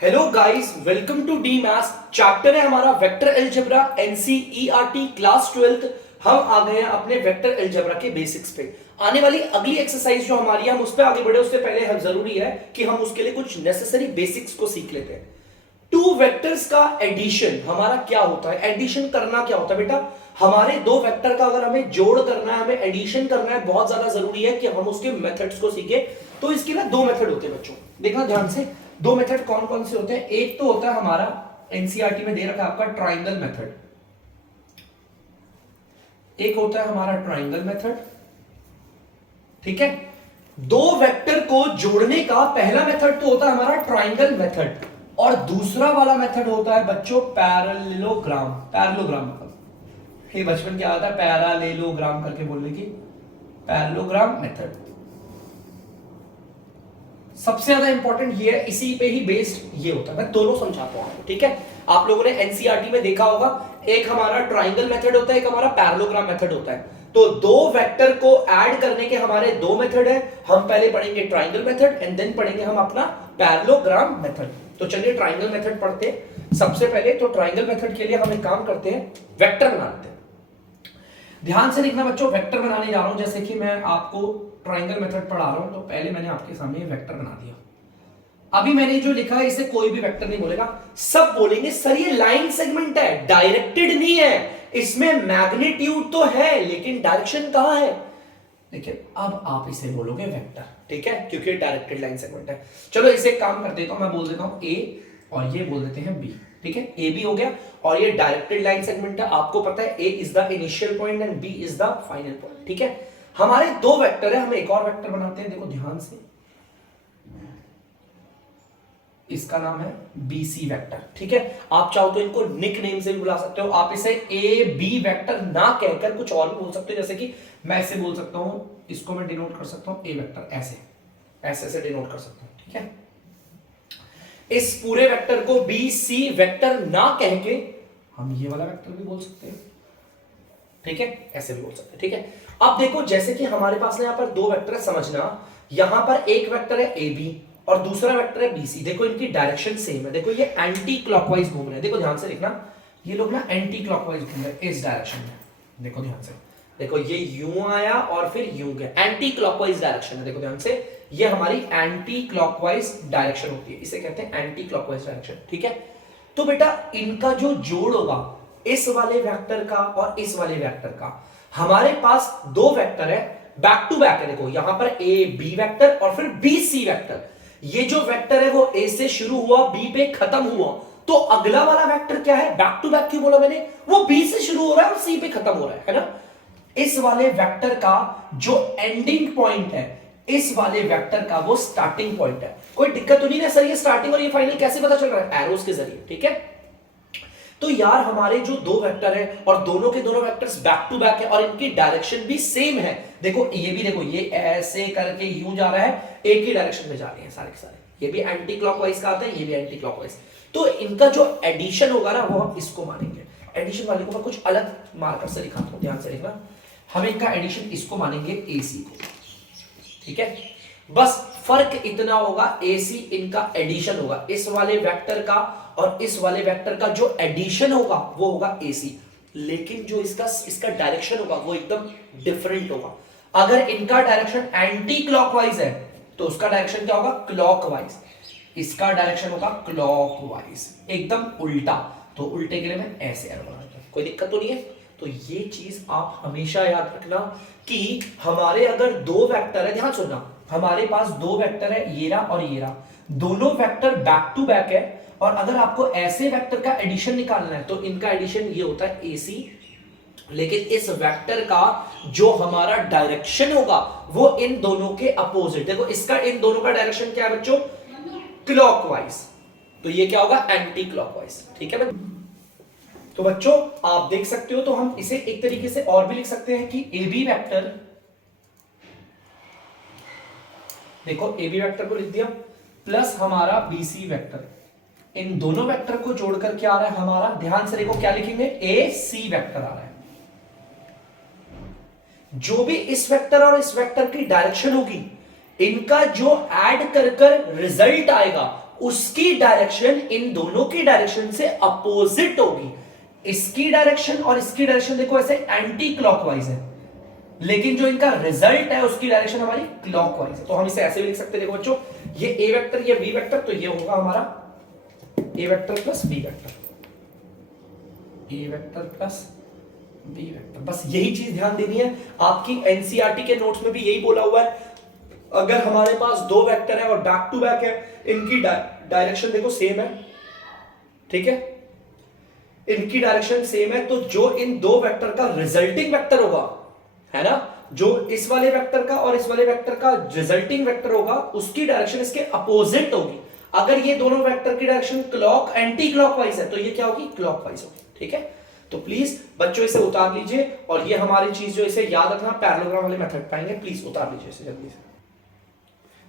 Hello guys, welcome to the maths. Chapter है हमारा vector algebra NCERT class 12th। हम आ गए हैं अपने वेक्टर अलजेब्रा के बेसिक्स पे। आने वाली अगली एक्सरसाइज जो हमारी है हम उस पर आगे बढ़े उससे पहले हम जरूरी है कि हम उसके लिए कुछ नेसेसरी बेसिक्स को सीख लेते हैं। टू वेक्टर्स का एडिशन हमारा क्या होता है, एडिशन करना क्या होता है बेटा। हमारे दो वेक्टर का अगर हमें जोड़ करना है, हमें एडिशन करना है, बहुत ज्यादा जरूरी है कि हम उसके मेथड्स को सीखे। तो इसके ना दो मेथड होते हैं बच्चों, देखना ध्यान से। दो मेथड कौन कौन से होते हैं? एक तो होता है हमारा एनसीईआरटी में दे रखा है आपका ट्राइंगल मेथड, एक होता है हमारा ट्राइंगल मेथड। ठीक है, दो वेक्टर को जोड़ने का पहला मेथड तो होता है हमारा ट्राइंगल मेथड, और दूसरा वाला मेथड होता है बच्चों पैरेललोग्राम। पैरेललोग्राम मतलब ये बचपन क्या आता है पैरालेलोग्राम करके बोलने की, पैरेललोग्राम मेथड सबसे ज्यादा इंपॉर्टेंट ये है, इसी पे ही बेस्ड ये होता है। मैं दोनों समझाता हूं आपको, ठीक है। आप लोगों ने एनसीईआरटी में देखा होगा, एक हमारा ट्राइंगल मेथड होता है, एक हमारा पैरेललोग्राम मेथड होता है। तो दो वेक्टर को ऐड करने के हमारे दो मेथड है। हम पहले पढ़ेंगे ट्राइंगल मेथड एंड देन पढ़ेंगे हम अपना पैरेललोग्राम मेथड। तो चलिए ट्राइंगल मेथड पढ़ते हैं सबसे पहले। तो ट्राइंगल मेथड के लिए हम एक काम करते हैं, वेक्टर बनाते हैं। ध्यान से देखना बच्चों, वेक्टर बनाने जा रहा हूं। जैसे कि मैं आपको ट्राइंगल मेथड पढ़ा रहा हूं, तो पहले मैंने आपके सामने वेक्टर बना दिया। अभी मैंने जो लिखा है इसे कोई भी वेक्टर नहीं बोलेगा, सब बोलेंगे सर ये लाइन सेगमेंट है, डायरेक्टेड नहीं है। इसमें मैग्नीट्यूड तो है लेकिन डायरेक्शन कहां है? देखिए अब आप इसे बोलोगे वेक्टर, ठीक है, क्योंकि डायरेक्टेड लाइन सेगमेंट है। चलो इसे काम कर देता हूं, मैं बोल देता हूं ए और ये बोल देते हैं बी। ठीक है, ए बी हो गया और ये डायरेक्टेड लाइन सेगमेंट है। आपको पता है A is the initial point and B is the final point. ठीक है, हमारे दो वेक्टर है, हम एक और वेक्टर बनाते हैं। देखो ध्यान से, इसका नाम है BC वेक्टर। ठीक है, आप चाहो तो इनको निक नेम से भी बुला सकते हो। आप इसे ए बी वेक्टर ना कहकर कुछ और भी बोल सकते हो। जैसे कि मैं इसे बोल सकता हूं, इसको मैं डिनोट कर सकता हूं ए वेक्टर, ऐसे ऐसे से डिनोट कर सकता हूं। ठीक है, इस पूरे वेक्टर को BC वेक्टर ना कह के हम ये वाला वेक्टर भी बोल सकते हैं। ठीक है, ऐसे भी बोल सकते हैं। ठीक है, अब देखो जैसे कि हमारे पास यहां पर दो वेक्टर है, समझना। यहां पर एक वेक्टर है AB और दूसरा वेक्टर है BC। देखो इनकी डायरेक्शन सेम है। देखो ये एंटी क्लॉकवाइज घूम रहे हैं। देखो ध्यान से देखना, ये लोग ना एंटी क्लॉकवाइज घूम रहे हैं इस डायरेक्शन में। देखो ध्यान से, देखो ये यूं आया और फिर यूं गया, एंटी क्लॉकवाइज डायरेक्शन है। देखो ध्यान से, ये हमारी एंटी क्लॉकवाइज डायरेक्शन होती है, इसे कहते हैं एंटी क्लॉकवाइज डायरेक्शन। ठीक है, तो बेटा इनका जो जोड़ होगा इस वाले वेक्टर का और इस वाले वेक्टर का, हमारे पास दो वेक्टर है, बैक टू बैक है। देखो यहां पर ए बी वेक्टर और फिर बी सी वेक्टर। ये जो वेक्टर है वो ए से शुरू हुआ, बी पे खत्म हुआ, तो अगला वाला वेक्टर क्या है? बैक टू बैक क्यों बोला मैंने? वो बी से शुरू हो रहा है और सी पे खत्म हो रहा है ना। इस वाले वेक्टर का जो एंडिंग पॉइंट है, इस वाले वेक्टर का वो स्टार्टिंग पॉइंट है। कोई दिक्कत तो नहीं है सर ये स्टार्टिंग और ये फाइनल कैसे पता चल रहा है? एरोस के जरिए। ठीक है, तो यार हमारे जो दो वेक्टर है और दोनों के दोनों वेक्टर्स बैक टू बैक है और इनकी डायरेक्शन भी सेम है। देखो ये भी, देखो ये ऐसे करके यूं जा रहा है, एक ही डायरेक्शन में जा रहे हैं सारे के सारे। ये भी एंटी क्लॉकवाइज का आता है, ये भी एंटी क्लॉकवाइज। तो इनका जो एडिशन होगा ना वो हम इसको मानेंगे। एडिशन वाले को मैं कुछ अलग मार्कर से दिखाता हूं, ध्यान से देखना। हम इनका एडिशन इसको मानेंगे AC को। ठीक है, बस फर्क इतना होगा, AC इनका एडिशन होगा, इस वाले वेक्टर का और इस वाले वेक्टर का जो एडिशन होगा वो होगा AC, लेकिन जो इसका डायरेक्शन होगा वो एकदम डिफरेंट होगा। अगर इनका डायरेक्शन एंटी क्लॉकवाइज है तो उसका डायरेक्शन क्या होगा? क्लॉकवाइज। इसका डायरेक्शन होगा क्लॉकवाइज, एकदम उल्टा। तो उल्टे के लिए मैं ऐसे एरो बनाता हूं, कोई दिक्कत तो नहीं है। तो ये चीज आप हमेशा याद रखना कि हमारे अगर दो वेक्टर है, ध्यान सुनना, हमारे पास दो वेक्टर है, ये रहा और ये रहा, दोनों वेक्टर बैक टू बैक है, और अगर आपको ऐसे वेक्टर का एडिशन निकालना है तो इनका एडिशन ये होता है AC, लेकिन इस वेक्टर का जो हमारा डायरेक्शन होगा वो इन दोनों के अपोजिट। देखो इसका इन दोनों का डायरेक्शन क्या है बच्चों? क्लॉकवाइज। तो ये क्या होगा? Anti clockwise. ठीक है, तो बच्चों आप देख सकते हो, तो हम इसे एक तरीके से और भी लिख सकते हैं कि AB वेक्टर, देखो AB वेक्टर को लिख दिया प्लस हमारा BC वेक्टर, इन दोनों वेक्टर को जोड़कर क्या आ रहा है हमारा? ध्यान से देखो क्या लिखेंगे? AC वेक्टर आ रहा है। जो भी इस वेक्टर और इस वेक्टर की डायरेक्शन होगी, इनका जो ऐड कर कर रिजल्ट आएगा उसकी डायरेक्शन इन दोनों की डायरेक्शन से अपोजिट होगी। इसकी डायरेक्शन और इसकी डायरेक्शन देखो ऐसे एंटी क्लॉकवाइज है, लेकिन जो इनका रिजल्ट है उसकी डायरेक्शन हमारी क्लॉकवाइज है। तो हम इसे ऐसे भी लिख सकते हैं, देखो बच्चों, ये ए वेक्टर ये बी वेक्टर, तो ये होगा हमारा ए वेक्टर प्लस बी वेक्टर, ए वेक्टर प्लस बी वेक्टर। बस यही चीज ध्यान देनी है। आपकी एनसीईआरटी के नोट्स में भी यही बोला हुआ है, अगर हमारे पास दो वेक्टर है और बैक टू बैक है, इनकी डायरेक्शन देखो सेम है, ठीक है, इनकी डायरेक्शन सेम है, तो जो इन दो वेक्टर का रिजल्टिंग वेक्टर होगा, है ना, जो इस वाले वेक्टर का और इस वाले वेक्टर का रिजल्टिंग वेक्टर होगा, उसकी डायरेक्शन इसके अपोजिट होगी। अगर ये दोनों वेक्टर की डायरेक्शन क्लॉक एंटी क्लॉकवाइज है, तो ये क्या होगी, क्लॉकवाइज होगी, ठीक है। तो प्लीज बच्चों इसे उतार लीजिए, और ये हमारी चीज जो इसे याद रखना, पैरेललोग्राम वाले मेथड पाएंगे, प्लीज उतार लीजिए इसे जल्दी से।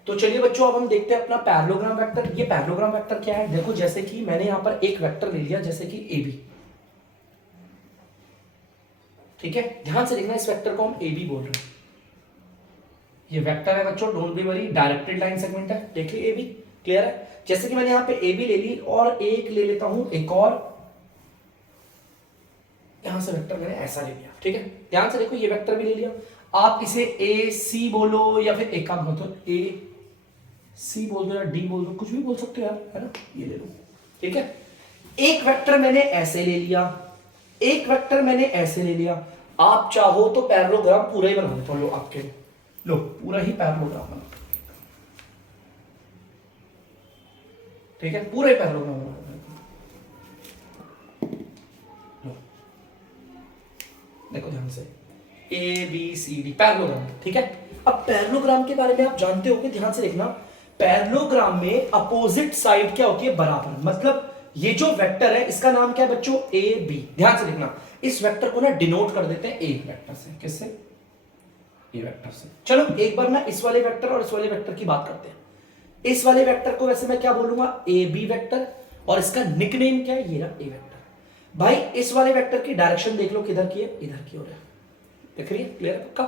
तो चलिए बच्चों, अब हम देखते हैं अपना पैरेललोग्राम वेक्टर। ये पैरेललोग्राम वेक्टर क्या है, देखो जैसे कि मैंने यहां पर एक वेक्टर ले लिया, जैसे कि ए बी, ठीक है, ध्यान से देखना, इस वेक्टर को हम ए बी बोल रहे हैं। ये वेक्टर है बच्चों, don't be worry, directed line segment है, देख ली ए बी, क्लियर है। जैसे कि मैंने यहां पे ए बी ले ली, और एक ले लेता हूं एक और, यहां से वेक्टर मैंने ऐसा ले लिया, ठीक है, ध्यान से देखो, ये वेक्टर भी ले लिया। आप इसे ए सी बोलो, या फिर एक काम करो, ए सी बोल दो या डी बोल दो, कुछ भी बोल सकते हो यार, है ना, ये ले लो, ठीक है। एक वेक्टर मैंने ऐसे ले लिया, एक वेक्टर मैंने ऐसे ले लिया। आप चाहो तो पैरेललोग्राम पूरा ही बना देता हूं, लो आपके, लो पूरा ही पैरेललोग्राम बना, ठीक है, पूरा ही पैरेललोग्राम बना, देखो ध्यान से, A B C D parallelogram, ठीक है। अब पैरेललोग्राम के बारे में आप जानते होंगे, ध्यान से देखना, पैरेललोग्राम में अपोजिट साइड क्या होती है, बराबर। मतलब ये जो वेक्टर है इसका नाम क्या है बच्चों, ए बी। ध्यान से देखना, इस वेक्टर को ना डिनोट कर देते हैं ए वेक्टर से, किससे, ए वेक्टर से। चलो एक बार ना इस वाले वेक्टर और इस वाले वेक्टर की बात करते हैं। इस वाले वेक्टर को वैसे मैं क्या बोलूंगा, ए बी वेक्टर, और इसका निकनेम क्या है, ये रहा ए वेक्टर। भाई इस वाले वेक्टर की डायरेक्शन देख लो, किधर की है, इधर की ओर है, देख रही है, क्लियर है, पक्का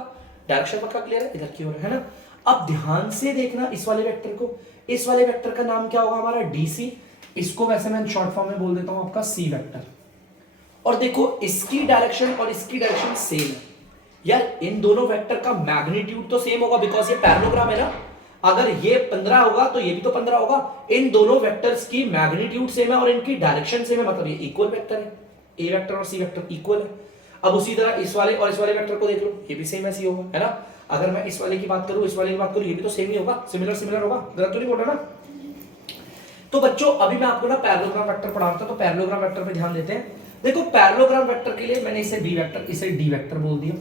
डायरेक्शन पक्का क्लियर है, इधर की ओर है ना। अब ध्यान से देखना इस वाले वेक्टर को, इस वाले वेक्टर का नाम क्या होगा हमारा, डी सी। इसको वैसे मैं शॉर्ट फॉर्म में बोल देता हूं आपका सी वेक्टर। और देखो इसकी डायरेक्शन और इसकी डायरेक्शन सेम है यार, इन दोनों वेक्टर का मैग्नीट्यूड तो सेम होगा, बिकॉज ये पैरेललोग्राम है ना। अगर ये 15 होगा तो ये भी तो 15 होगा। इन दोनों वेक्टर्स की मैग्नीट्यूड सेम है और इनकी डायरेक्शन सेम है, मतलब ये इक्वल वेक्टर है, ए वेक्टर और सी वेक्टर इक्वल है। अब उसी तरह इस वाले और इस वाले वेक्टर को देख लो, ये भी सेम ऐसे होगा, है ना। अगर मैं इस वाले की बात करूं, इस वाले की बात करूं, ये भी तो सेम ही होगा, सिमिलर सिमिलर होगा, गलत तो नहीं बोल रहा ना। तो बच्चों अभी मैं आपको ना पैरेललोग्राम वेक्टर पढ़ाता हूं, तो पैरेललोग्राम वेक्टर पे ध्यान देते हैं। देखो पैरेललोग्राम वेक्टर के लिए मैंने इसे बी वेक्टर, इसे डी वेक्टर बोल दिया।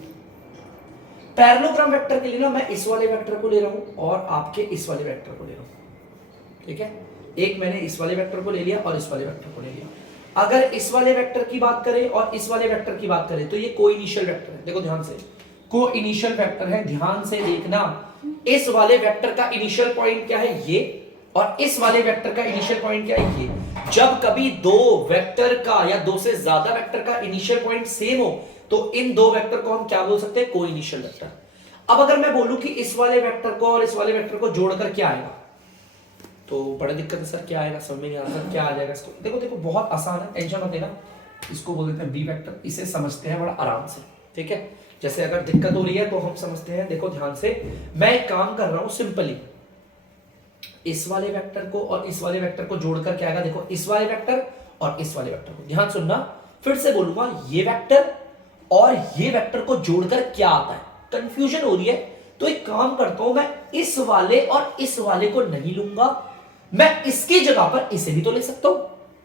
पैरेललोग्राम वेक्टर के लिए ना मैं इस वाले वेक्टर को ले रहा हूं और आपके इस वाले वेक्टर को ले रहा हूं, ठीक है। एक मैंने इस वाले वेक्टर को ले लिया और इस वाले वेक्टर को ले लिया। अगर इस वाले वेक्टर की बात करें और इस वाले वेक्टर की बात करें, तो ये को इनिशियल वेक्टर है, देखो ध्यान से, को इनिशियल वेक्टर है। ध्यान से देखना, इस वाले वेक्टर का इनिशियल पॉइंट क्या है, ये, और इस वाले वेक्टर का इनिशियल पॉइंट क्या है, ये। जब कभी दो वेक्टर का या दो से ज्यादा वेक्टर का इनिशियल पॉइंट सेम हो, तो इन दो वेक्टर को हम क्या बोल सकते हैं, को इनिशियल वेक्टर। अब अगर मैं बोलूं कि इस वाले वेक्टर को और इस वाले वेक्टर को जोड़कर क्या आएगा, तो बड़ी दिक्कत है सर, क्या आएगा, समझ में नहीं आ रहा, क्या आ जाएगा इसको। देखो देखो बहुत आसान है, टेंशन मत लेना। इसको बोल देते हैं बी वेक्टर, इसे समझते हैं बड़ा आराम से, ठीक है। जैसे अगर दिक्कत हो रही है तो हम समझते हैं, देखो ध्यान से, मैं एक काम कर रहा हूं सिंपली, इस वाले वेक्टर को और इस वाले वेक्टर को जोड़कर क्या आएगा, देखो इस वाले वेक्टर और इस वाले वेक्टर को, ध्यान सुनना, फिर से बोलूंगा, ये वेक्टर और ये वेक्टर को जोड़कर क्या आता है। कंफ्यूजन हो रही है तो एक काम करता हूं, मैं इस वाले और इस वाले को नहीं लूंगा, मैं इसकी जगह पर इसे भी तो ले सकता हूं।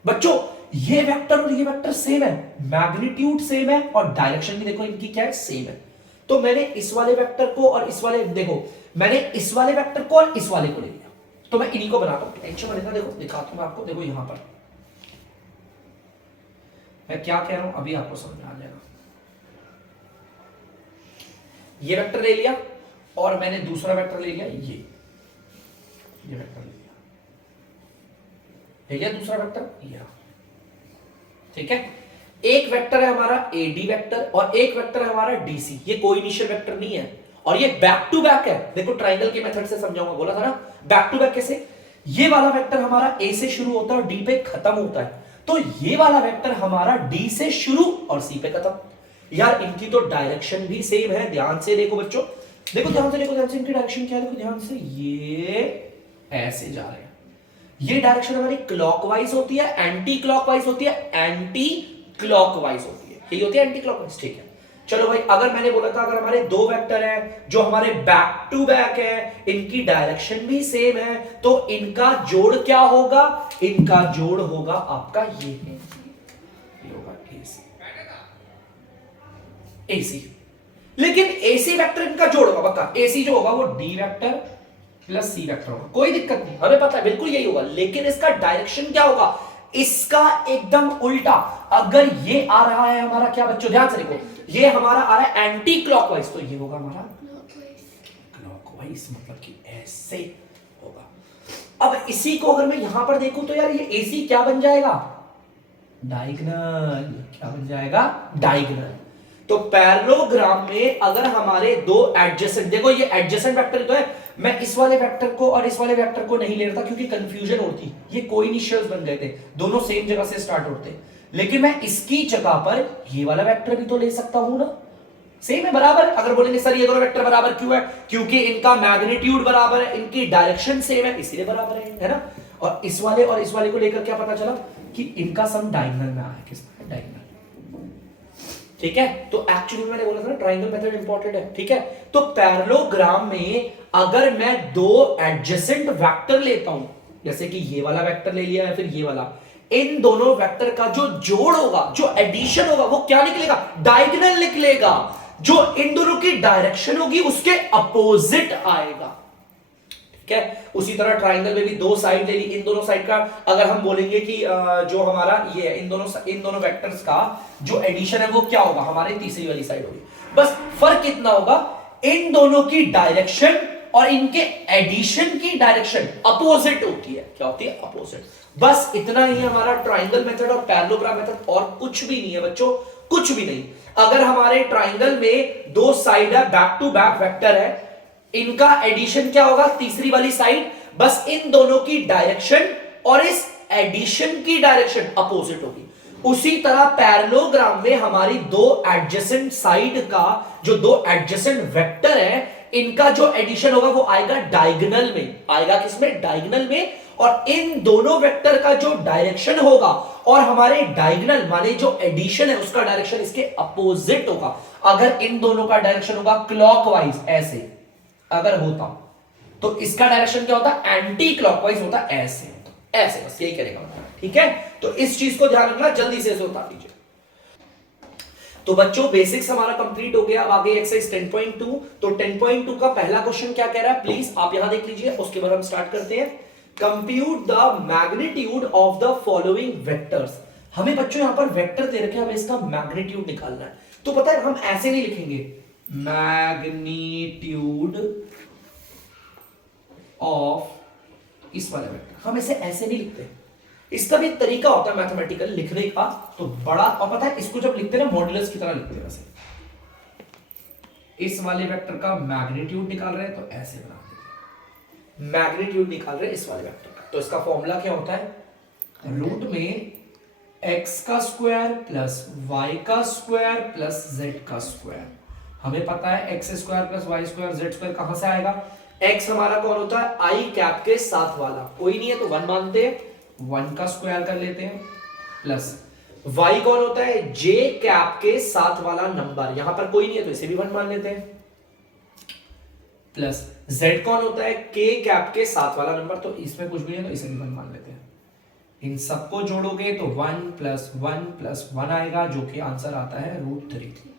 बच्चों ये वेक्टर और ये वेक्टर सेम है, मैग्नीट्यूड सेम है और डायरेक्शन भी देखो इनकी क्या है, सेम है। तो मैंने इस वाले वेक्टर को और इस वाले, देखो मैंने इस वाले वेक्टर को और इस वाले को ले लिया, तो मैं इन्हीं को बनाता हूं। टेंशन मत लेना, देखो दिखाता हूं मैं आपको, देखो यहां पर मैं क्या कह रहा हूं, अभी आपको समझ में आ जाएगा। ये वेक्टर ले लिया और मैंने दूसरा वेक्टर ले लिया, ये वेक्टर ले लिया, दूसरा वेक्टर ये, ठीक है। एक वेक्टर है हमारा एडी वेक्टर और एक वेक्टर है हमारा डीसी। ये कोई इनिशियल वेक्टर नहीं है और ये बैक टू बैक है। देखो ट्राइंगल के मेथड से समझाऊंगा, बोला था ना बैक टू बैक कैसे। ये वाला वेक्टर हमारा ए से शुरू होता है और डी पे खत्म होता है, तो ये वाला वेक्टर हमारा डी से शुरू और सी पे खत्म। यार इनकी तो डायरेक्शन भी सेम है, ध्यान से देखो बच्चों, देखो ध्यान से, देखो ध्यान से, इनकी डायरेक्शन क्या है, देखो ध्यान से, ये ऐसे जा रहे हैं। ये डायरेक्शन हमारी क्लॉकवाइज होती है, एंटी क्लॉकवाइज होती है, एंटी क्लॉकवाइज होती है, यही होती है एंटी क्लॉकवाइज। ठीक है, चलो भाई, अगर मैंने बोला था अगर हमारे दो वेक्टर हैं जो हमारे बैक टू बैक है, इनकी डायरेक्शन भी सेम है, तो इनका जोड़ क्या होगा, इनका जोड़ होगा आपका ये होगा एसी। लेकिन एसी वेक्टर इनका जोड़ होगा पक्का, एसी जो होगा वो D vector plus C vector होगा, कोई दिक्कत नहीं, हमें पता है बिल्कुल यही होगा। लेकिन इसका डायरेक्शन क्या होगा, इसका एकदम उल्टा। अगर ये आ रहा है हमारा, क्या बच्चों ध्यान से देखो, ये हमारा आ रहा है एंटी क्लॉकवाइज, तो ये होगा हमारा क्लॉकवाइज, मतलब कि ऐसे होगा। अब इसी को अगर मैं यहां पर देखूं तो यार ये एसी क्या बन जाएगा, डायगोनल। क्या बन जाएगा, डायगोनल। तो पैरेललोग्राम में अगर हमारे दो एडजेसेंट, देखो ये एडजेसेंट वेक्टर तो है, मैं इस वाले वेक्टर को और इस वाले वेक्टर को नहीं ले रहा था क्योंकि कंफ्यूजन होती, ये कोइनिशियल्स बन गए थे, दोनों सेम जगह से स्टार्ट होते। लेकिन मैं इसकी जगह पर ये वाला वेक्टर भी तो ले सकता हूं ना, सेम है, बराबर। अगर बोलेंगे सर ये दोनों वेक्टर बराबर क्यों है, क्योंकि इनका मैग्नीट्यूड बराबर है, इनकी डायरेक्शन सेम है, इसलिए बराबर है ना। और इस वाले को लेकर क्या पता चला कि इनका सम डायगोनल में आया, किसमें, डायगोनल। ठीक है, तो एक्चुअली मैंने बोला था ना ट्रायंगल मेथड इंपॉर्टेंट है। ठीक है, तो पैरेललोग्राम में अगर मैं दो एडजेसेंट वेक्टर लेता हूं, जैसे कि ये वाला वेक्टर ले लिया या फिर ये वाला, इन दोनों वेक्टर का जो जोड़ होगा, जो एडिशन होगा, वो क्या निकलेगा, डायगोनल निकलेगा। जो इन दोनों की डायरेक्शन होगी उसके अपोजिट आएगा। ठीक है, उसी तरह ट्राइंगल में भी दो साइड ले ली, इन दोनों साइड का अगर हम बोलेंगे कि जो हमारा ये इन दोनों वेक्टर्स का जो एडिशन है वो क्या होगा, हमारी तीसरी वाली साइड होगी। बस फर्क कितना होगा, इन दोनों की डायरेक्शन और इनके एडिशन की डायरेक्शन अपोजिट होती है। क्या होती है, अपोजिट। बस इतना ही है हमारा ट्राइंगल मेथड और पैरेललोग्राम मेथड, और कुछ भी नहीं है बच्चों, कुछ भी नहीं। अगर हमारे ट्राइंगल में दो साइड है, बैक टू बैक वेक्टर है, इनका एडिशन क्या होगा, तीसरी वाली साइड, बस इन दोनों की डायरेक्शन और इस एडिशन की डायरेक्शन अपोजिट होगी। उसी तरह पैरेललोग्राम में हमारी दो एडजेसेंट साइड का जो दो एडजेसेंट वेक्टर है, इनका जो एडिशन होगा वो आएगा डायगोनल में, आएगा किसमें, डायगोनल में। और इन दोनों वेक्टर का जो डायरेक्शन होगा और हमारे डायगोनल माने जो एडिशन है उसका डायरेक्शन इसके अपोजिट होगा। अगर इन दोनों का डायरेक्शन होगा क्लॉकवाइज, ऐसे अगर होता तो इसका डायरेक्शन क्या होता, एंटी क्लॉकवाइज होता, ऐसे होता, ऐसे, बस यही करेगा। ठीक है, तो इस चीज को ध्यान रखना, जल्दी से उतार दीजिए। तो बच्चों बेसिक्स हमारा कंप्लीट हो गया। अब आगे एक्सरसाइज 10.2। तो 10.2 का पहला क्वेश्चन क्या कह रहा है, प्लीज आप यहां देख लीजिए, उसके बाद हम स्टार्ट करते हैं। Compute the magnitude of the following vectors. हमें बच्चों यहां पर वेक्टर दे रखे हैं, हमें इसका मैग्नीट्यूड निकालना है। तो पता है हम ऐसे नहीं लिखेंगे मैग्नीट्यूड ऑफ इस वाले वेक्टर, हम इसे ऐसे नहीं लिखते, इसका भी तरीका होता है मैथमेटिकल लिखने का। तो बड़ा, और पता है इसको जब लिखते हैं ना मॉड्यूलस की तरह लिखते हैं, वैसे इस वाले वेक्टर का मैग्नीट्यूड निकाल रहे हैं तो ऐसे बना देते हैं, मैग्नीट्यूड निकाल रहे हैं इस वाले वेक्टर का। तो इसका फॉर्मूला क्या होता है, रूट में x का स्क्वायर प्लस y का स्क्वायर प्लस z का स्क्वायर। हमें पता है x square plus y square z square कहां से आएगा, x हमारा कौन होता है, i कैप के साथ वाला, कोई नहीं है तो 1 मानते हैं, 1 का स्क्वायर कर लेते हैं, प्लस y कौन होता है, j कैप के साथ वाला नंबर, यहां पर कोई नहीं है तो इसे भी 1 मान लेते हैं, प्लस z कौन होता है, k कैप के साथ वाला नंबर, तो इसमें कुछ भी नहीं है तो इसे भी 1 मान लेते हैं। इन सबको जोड़ोगे तो 1 प्लस 1 प्लस 1 आएगा, जो कि आंसर आता है √3।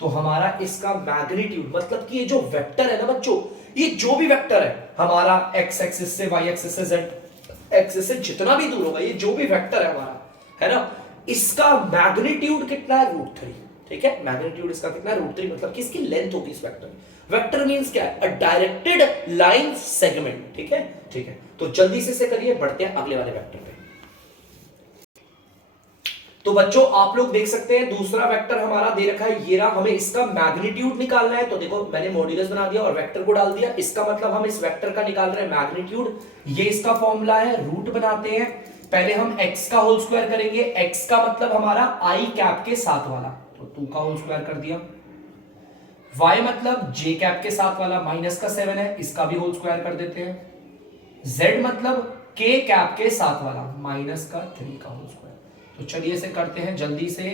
तो हमारा इसका मैग्नीट्यूड, मतलब कि ये जो वेक्टर है ना बच्चों, ये जो भी वेक्टर है हमारा x एक्सिस से y एक्सिस से z एक्सिस से जितना भी दूर होगा, ये जो भी वेक्टर है हमारा, है ना, इसका मैग्नीट्यूड कितना है, √3। ठीक है, मैग्नीट्यूड इसका कितना है, √3, मतलब कि इसकी लेंथ होगी इस वेक्टर की। वेक्टर मींस क्या है, अ डायरेक्टेड लाइन सेगमेंट। ठीक है, ठीक है, तो जल्दी से करिए, बढ़ते हैं अगले वाले वेक्टर पे। तो बच्चों आप लोग देख सकते हैं दूसरा वेक्टर हमारा दे रखा है, ये रहा, हमें इसका मैग्नीट्यूड निकालना है। तो देखो मैंने मॉड्यूलस बना दिया और वेक्टर को डाल दिया, इसका मतलब हम इस वेक्टर का निकाल रहे हैं मैग्नीट्यूड। ये इसका फॉर्मूला है, रूट बनाते हैं, पहले हम x का होल स्क्वायर करेंगे, x का मतलब हमारा i कैप के साथ वाला, तो 2 का होल स्क्वायर कर दिया। y मतलब j कैप के साथ वाला माइनस का 7 है, इसका भी होल स्क्वायर कर देते हैं। z मतलब k कैप के साथ वाला माइनस का 3 का होल स्क्वायर। तो चलिए इसे करते हैं जल्दी से।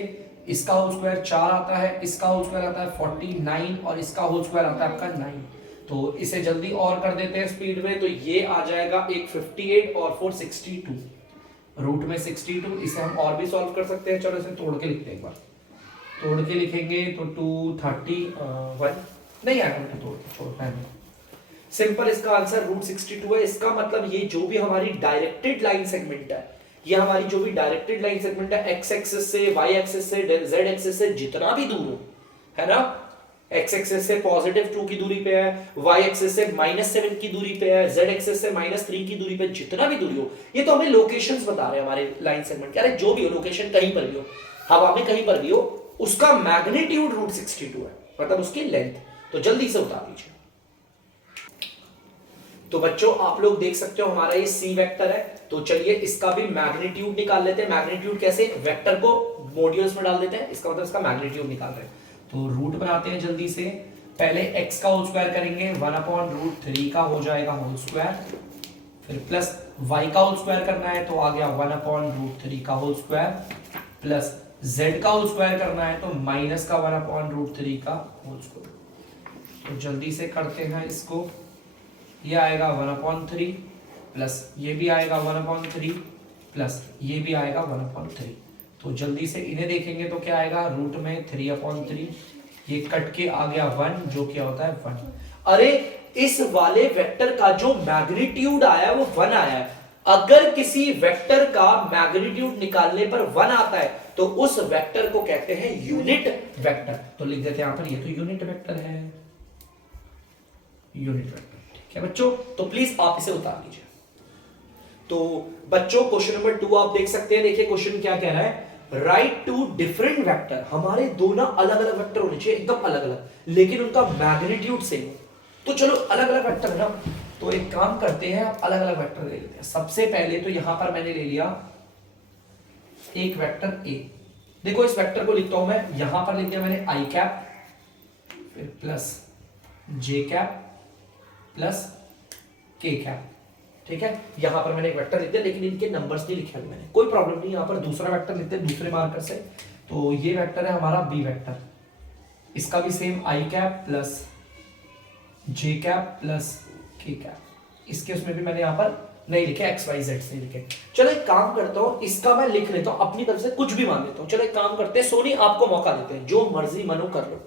इसका होल स्क्वायर 4 आता है, इसका होल स्क्वायर आता है 49 और इसका होल स्क्वायर आता है आपका 9। तो इसे जल्दी और कर देते हैं स्पीड में। तो ये आ जाएगा एक 58 और 4 62, रूट में 62। इसे हम और भी सॉल्व कर सकते हैं, चलो इसे तोड़ के लिखते हैं। एक बार तोड़ के लिखेंगे तो 231 नहीं आएगा, तोड़ के छोड़ना है सिंपल। इसका आंसर रूट 62 है। इसका मतलब ये जो भी हमारी डायरेक्टेड लाइन सेगमेंट है, ये हमारी जो भी डायरेक्टेड लाइन सेगमेंट है, एक्स एक्सिस से, वाई एक्सिस से, जेड एक्सिस से जितना भी दूर हो, है ना, एक्स एक्सिस से +2 की दूरी पे है, वाई एक्सिस से -7 की दूरी पे है, जेड एक्सिस से -3 की दूरी पे, जितना भी दूरी हो, ये तो हमें लोकेशंस बता रहे हैं हमारे लाइन सेगमेंट के। अरे जो भी हो लोकेशन, कहीं पर भी हो, हवा में कहीं पर भी हो, उसका मैग्नीट्यूड रूट 62 है, मतलब उसकी लेंथ। तो जल्दी से उतार लीजिए। तो बच्चों आप लोग देख सकते हो हमारा ये सी वेक्टर है। तो चलिए इसका भी मैग्नीट्यूड निकाल लेते हैं। मैग्नीट्यूड कैसे, वेक्टर को मॉड्यूलस में डाल देते हैं, इसका मतलब इसका मैग्नीट्यूड निकाल रहे हैं। तो रूट बनाते हैं जल्दी से। पहले x का होल स्क्वायर करेंगे, 1/√3 का हो जाएगा होल स्क्वायर, फिर प्लस y का होल स्क्वायर करना है तो आ गया 1/√3 का होल स्क्वायर, प्लस z का होल स्क्वायर करना है तो माइनस का 1/√3 का होल स्क्वायर। तो जल्दी से करते हैं इसको। ये आएगा 1/3 प्लस ये भी आएगा 1/3 प्लस ये भी आएगा 1/3। तो जल्दी से इन्हें देखेंगे तो क्या आएगा, रूट में 3/3, ये कट के आ गया 1, जो क्या होता है 1। अरे इस वाले वेक्टर का जो मैग्नीट्यूड आया वो 1 आया है। अगर किसी वेक्टर का मैग्नीट्यूड निकालने पर 1 आता है तो उस वेक्टर को कहते हैं यूनिट वेक्टर। तो लिख देते हैं यहां पर, ये तो यूनिट वेक्टर है, यूनिट वेक्टर। ठीक है बच्चों, तो प्लीज आप इसे उतार लीजिए। तो बच्चों क्वेश्चन नंबर 2 आप देख सकते हैं। देखिए क्वेश्चन क्या कह रहा है, राइट टू डिफरेंट वेक्टर। हमारे दो ना अलग अलग वेक्टर होने चाहिए, एकदम अलग अलग, लेकिन उनका मैग्नीट्यूड सेम हो। तो चलो अलग अलग वेक्टर है ना, तो एक काम करते हैं, अलग अलग वेक्टर ले लेते हैं। सबसे पहले तो यहां पर मैंने ले लिया एक वेक्टर ए। देखो इस वेक्टर को लिखता हूं मैं, यहां पर लिख दिया मैंने आई कैप, फिर प्लस जे कैप प्लस के कैप। ठीक है, यहां पर मैंने एक वेक्टर लिख दिया, लेकिन इनके नंबर्स नहीं लिखे मैंने, कोई प्रॉब्लम नहीं। यहां पर दूसरा वेक्टर लिखते हैं दूसरे मार्कर से। तो ये वेक्टर है हमारा बी वेक्टर, इसका भी सेम आई कैप प्लस जे कैप प्लस के कैप। इसके उसमें भी मैंने यहां पर नहीं लिखे, एक्स वाई जेड से लिखे। चलो एक काम करता हूं, इसका मैं लिख लेता हूं अपनी तरफ से, कुछ भी मान लेता हूं। चलो एक काम करते हैं, सोनी आपको मौका देते हैं, जो मर्जी मनो कर लो,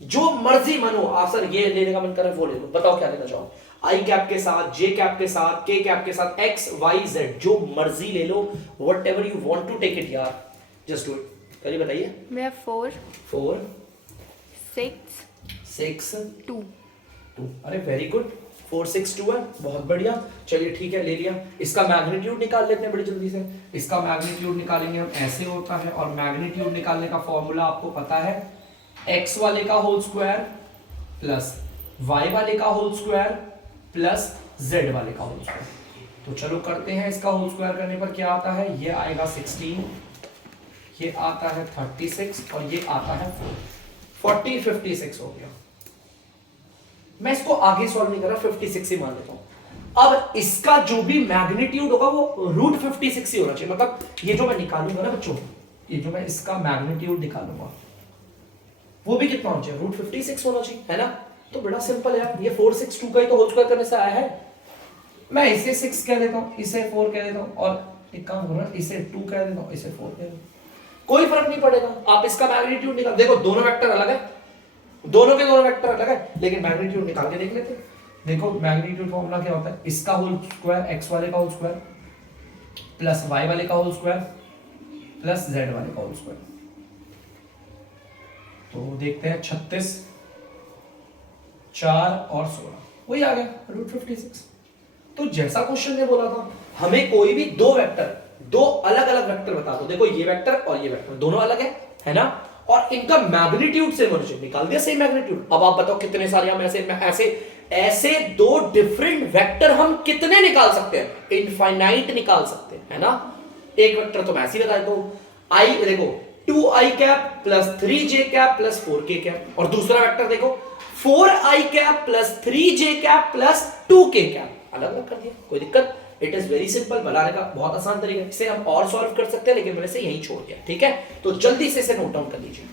जो मर्जी मनो। आप सर ये लेने का मन कर रहा है वो ले लो, बताओ क्या लेना चाहो। आई कैप के साथ, जे कैप के साथ, के कैप के साथ, एक्स वाई जेड, जो मर्जी ले लो, whatever you want to take it यार, जस्ट डू इट। करिए बताइए। मैं 4 6 2। अरे वेरी गुड, 4 6 2 है, बहुत बढ़िया। चलिए ठीक है, ले लिया। इसका मैग्नीट्यूड निकाल लेते हैं बड़ी जल्दी से। इसका मैग्नीट्यूड निकालेंगे हम, ऐसे होता है, और मैग्नीट्यूड निकालने का फॉर्मूला आपको पता है, x वाले का होल स्क्वायर प्लस y वाले का होल स्क्वायर प्लस z वाले का होल स्क्वायर। तो चलो करते हैं, इसका होल स्क्वायर करने पर क्या आता है, ये आएगा 16, ये आता है 36 और ये आता है 40 56 हो गया। मैं इसको आगे सॉल्व नहीं कर रहा, 56 ही मान लेता हूं। अब इसका जो भी मैग्नीट्यूड होगा वो रूट 56 ही होना चाहिए। मतलब ये जो मैं निकालूंगा ना बच्चों, ये जो मैं इसका मैग्नीट्यूड निकालूंगा वो भी कितना होना चाहिए, रूट 56 होना चाहिए, है ना। तो बड़ा सिंपल है, ये 4 6 2 का ही तो होल स्क्वायर करने से आया है। मैं इसे 6 कह देता हूं, इसे 4 कह देता हूं, और एक काम करो, इसे 2 कह देता हूं, इसे 4 कह देता हूं, कोई फर्क नहीं पड़ेगा। आप इसका मैग्नीट्यूड निकाल, देखो दोनों वेक्टर अलग है, दोनों के दोनों वेक्टर अलग है, लेकिन मैग्नीट्यूड निकाल के देख लेते हैं। देखो मैग्नीट्यूड फॉर्मूला क्या होता है, इसका होल स्क्वायर, एक्स वाले का होल स्क्वायर प्लस वाई वाले का होल स्क्वायर प्लस जेड वाले का होल स्क्वायर। तो देखते हैं 36 4 और 16, वही आ गया रूट 56। तो जैसा क्वेश्चन ने बोला था, हमें कोई भी दो वेक्टर दो अलग अलग वेक्टर बता दो, देखो ये वेक्टर और ये वेक्टर दोनों अलग है ना, और इनका मैग्नीट्यूड सेम होना चाहिए, निकाल दिया सेम मैग्नीट्यूड। अब आप बताओ कितने सारे हम ऐसे दो डिफरेंट वेक्टर हम कितने निकाल सकते हैं, इनफाइनाइट निकाल सकते हैं, है ना। एक वेक्टर तो मैं ऐसे ही बता देता हूं, आई देखो 2i cap plus 3j cap plus 4k cap, और दूसरा वेक्टर देखो 4i cap plus 3j cap plus 2k cap, अलग अलग कर दिया, कोई दिक्कत। इट इज वेरी सिंपल, बनाने का बहुत आसान तरीका है, इसे हम और सॉल्व कर सकते हैं लेकिन मैंने इसे यहीं छोड़ दिया, ठीक है। तो जल्दी से इसे नोट डाउन कर लीजिए।